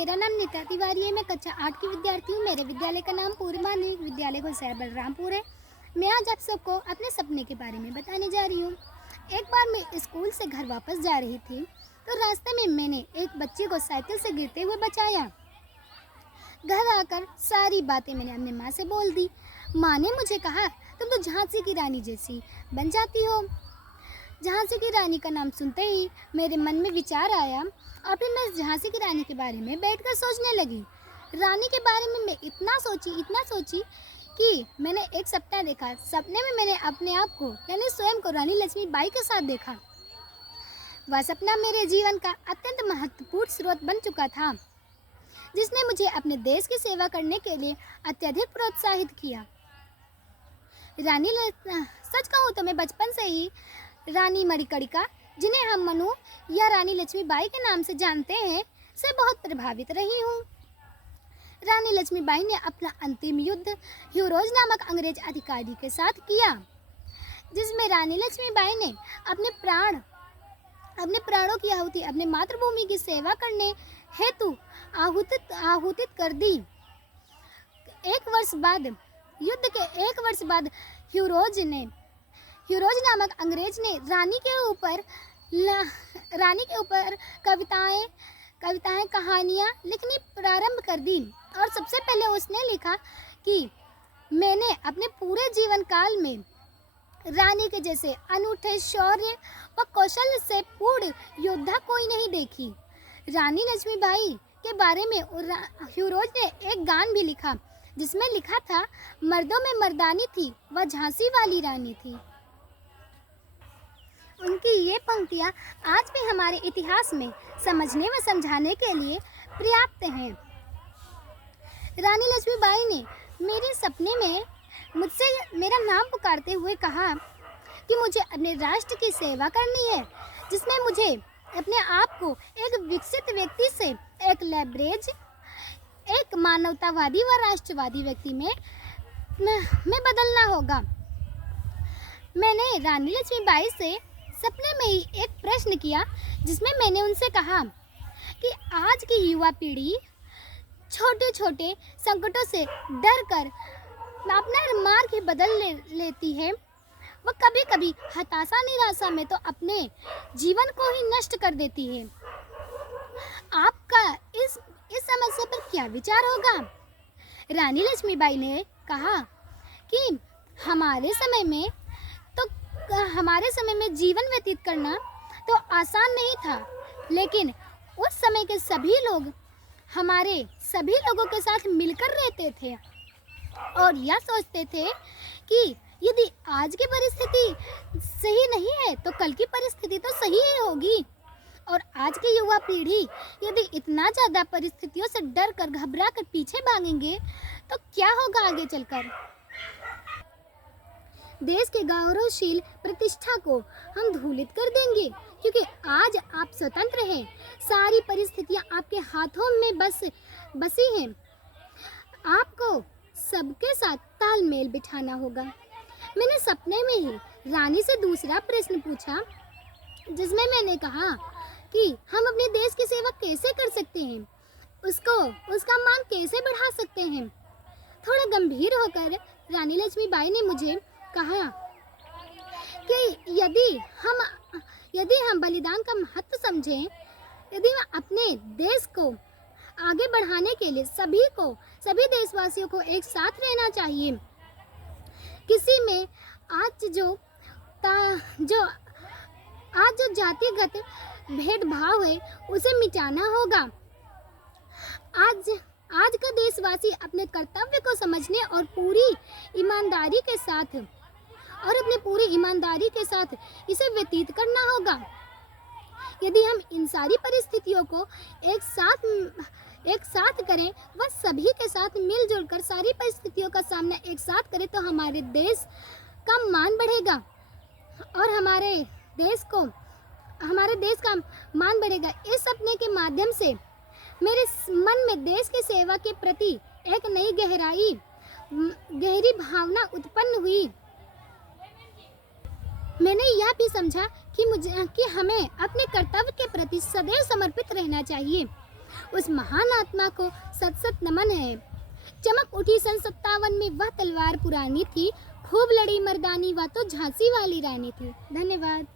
मेरा नाम नीता तिवारी है। मैं कक्षा 8 की विद्यार्थी हूँ। मेरे विद्यालय का नाम पूर्व माध्यमिक विद्यालय घोसाया बलरामपुर है। मैं आज आप सबको अपने सपने के बारे में बताने जा रही हूँ। एक बार मैं स्कूल से घर वापस जा रही थी तो रास्ते में मैंने एक बच्चे को साइकिल से गिरते हुए बचाया। घर आकर सारी बातें मैंने अपनी माँ से बोल दी। माँ ने मुझे कहा, तुम तो झांसी की रानी जैसी बन जाती हो। झांसी की रानी का नाम सुनते ही मेरे मन में विचार आया और फिर मैं झांसी की रानी के बारे में बैठकर सोचने लगी। रानी के बारे में मैं इतना सोची कि मैंने एक सपना देखा। सपने में मैंने अपने आप को यानी स्वयं को रानी लक्ष्मीबाई के साथ देखा। वह सपना मेरे जीवन का अत्यंत महत्वपूर्ण स्रोत बन चुका था, जिसने मुझे अपने देश की सेवा करने के लिए अत्यधिक प्रोत्साहित किया। सच कहूँ तो मैं बचपन से ही रानी मणिकर्णिका, जिन्हें हम मनु या रानी लक्ष्मीबाई के नाम से जानते हैं, से बहुत प्रभावित रही हूँ। रानी लक्ष्मीबाई ने अपना अंतिम युद्ध ह्यूरोज नामक अंग्रेज अधिकारी के साथ किया, जिसमें रानी लक्ष्मीबाई ने अपने प्राणों की आहुति अपने मातृभूमि की सेवा करने हेतु आहुतित कर दी। युद्ध के एक वर्ष बाद ह्यूरोज नामक अंग्रेज ने रानी के ऊपर कविताएं कहानियां लिखनी प्रारंभ कर दी और सबसे पहले उसने लिखा कि मैंने अपने पूरे जीवन काल में रानी के जैसे अनूठे शौर्य व कौशल से पूर्ण योद्धा कोई नहीं देखी। रानी लक्ष्मीबाई के बारे में ह्यूरोज ने एक गान भी लिखा, जिसमें लिखा था, मर्दों में मर्दानी थी वह झांसी वाली रानी थी। उनकी ये पंक्तियाँ आज भी हमारे इतिहास में समझने व समझाने के लिए पर्याप्त हैं। रानी लक्ष्मीबाई ने मेरे सपने में मुझसे मेरा नाम पुकारते हुए कहा कि मुझे अपने राष्ट्र की सेवा करनी है, जिसमें मुझे अपने आप को एक विकसित व्यक्ति से एक लैबरेज, एक मानवतावादी व राष्ट्रवादी व्यक्ति में बदलना होगा। मैंने रानी लक्ष्मीबाई से सपने में ही एक प्रश्न किया, जिसमें मैंने उनसे कहा कि आज की युवा पीढ़ी छोटे छोटे संकटों से डर कर अपना मार्ग ही बदल लेती है। वह कभी कभी हताशा निराशा में तो अपने जीवन को ही नष्ट कर देती है। आपका इस समस्या पर क्या विचार होगा? रानी लक्ष्मीबाई ने कहा कि हमारे समय में जीवन व्यतीत करना तो आसान नहीं था, लेकिन उस समय के सभी लोग हमारे सभी लोगों के साथ मिलकर रहते थे और यह सोचते थे कि यदि आज की परिस्थिति सही नहीं है तो कल की परिस्थिति तो सही ही होगी। और आज की युवा पीढ़ी यदि इतना ज़्यादा परिस्थितियों से डर कर घबरा कर पीछे भागेंगे तो क्या होगा आगे चलकर? देश के गौरवशील प्रतिष्ठा को हम धूलित कर देंगे, क्योंकि आज आप स्वतंत्र हैं। सारी परिस्थितियां आपके हाथों में बसी हैं। आपको सबके साथ तालमेल बिठाना होगा। मैंने सपने में ही रानी से दूसरा प्रश्न पूछा, जिसमें मैंने कहा कि हम अपने देश की सेवा कैसे कर सकते हैं, उसका मान कैसे बढ़ा सकते हैं। थोड़ा गंभीर होकर रानी लक्ष्मीबाई ने मुझे कहा कि यदि हम बलिदान का महत्व समझें, यदि हम अपने देश को आगे बढ़ाने के लिए सभी देशवासियों को एक साथ रहना चाहिए। किसी में आज जो जातिगत भेदभाव है उसे मिटाना होगा। आज का देशवासी अपने कर्तव्य को समझने और अपनी पूरी ईमानदारी के साथ इसे व्यतीत करना होगा। यदि हम इन सारी परिस्थितियों को एक साथ करें, वह सभी के साथ मिलजुल कर सारी परिस्थितियों का सामना एक साथ करें, तो हमारे देश का मान बढ़ेगा और हमारे देश का मान बढ़ेगा। इस सपने के माध्यम से मेरे मन में देश की सेवा के प्रति एक नई गहरी भावना उत्पन्न हुई। मैंने यह भी समझा कि हमें अपने कर्तव्य के प्रति सदैव समर्पित रहना चाहिए। उस महान आत्मा को सत सत नमन है। चमक उठी सन 57 में, वह तलवार पुरानी थी, खूब लड़ी मर्दानी, वह तो झांसी वाली रानी थी। धन्यवाद।